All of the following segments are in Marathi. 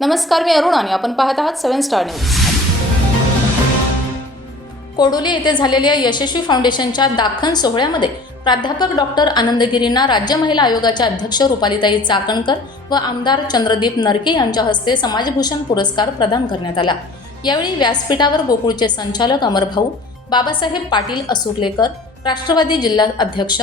नमस्कार मी अरुण आणि आपण पाहत आहात सेव्हन स्टार न्यूज. कोडोली येथे झालेल्या यशस्वी फाउंडेशनच्या दाखन सोहळ्यामध्ये प्राध्यापक डॉक्टर आनंदगिरींना राज्य महिला आयोगाच्या अध्यक्ष रुपालीताई चाकणकर व आमदार चंद्रदीप नरके यांच्या हस्ते समाजभूषण पुरस्कार प्रदान करण्यात आला. यावेळी व्यासपीठावर गोकुळचे संचालक अमरभाऊ बाबासाहेब पाटील असुर्लेकर राष्ट्रवादी जिल्हा अध्यक्ष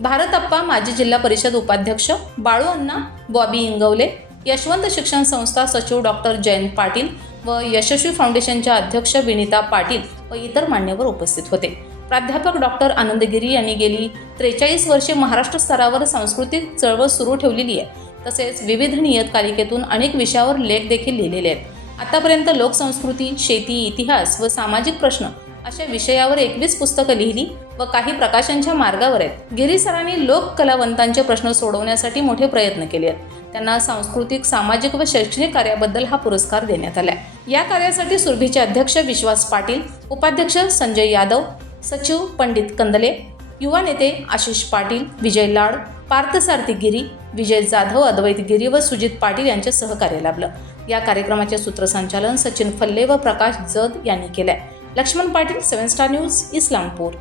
भारतप्पा माजी जिल्हा परिषद उपाध्यक्ष बाळू अण्णा बॉबी इंगवले यशवंत शिक्षण संस्था सचिव डॉक्टर जयंत पाटील व यशस्वी फाउंडेशनच्या अध्यक्ष विनिता पाटील व इतर मान्यवर उपस्थित होते. प्राध्यापक डॉक्टर आनंदगिरी यांनी गेली त्रेचाळीस वर्षे महाराष्ट्र स्तरावर सांस्कृतिक चळवळ सुरू ठेवलेली आहे. तसेच विविध नियतकालिकेतून अनेक विषयावर लेख देखील लिहिलेले आहेत. आतापर्यंत लोकसंस्कृती शेती इतिहास व सामाजिक प्रश्न अशा विषयावर एकवीस पुस्तकं लिहिली व काही प्रकाशांच्या मार्गावर आहेत. गिरी सरांनी लोक कलावंतांचे प्रश्न सोडवण्यासाठी मोठे प्रयत्न केले आहेत. त्यांना सांस्कृतिक सामाजिक व शैक्षणिक कार्याबद्दल हा पुरस्कार देण्यात आला या कार्यासाठी सुरभीचे अध्यक्ष विश्वास पाटील उपाध्यक्ष संजय यादव सचिव पंडित कंदले युवा नेते आशिष पाटील विजय लाड पार्थसारथी गिरी विजय जाधव अद्वैत गिरी व सुजित पाटील यांचे सहकार्य लाभलं. या कार्यक्रमाचे सूत्रसंचालन सचिन फल्ले व प्रकाश जद यांनी केलंय. Laxman Patil seven star news Islampur.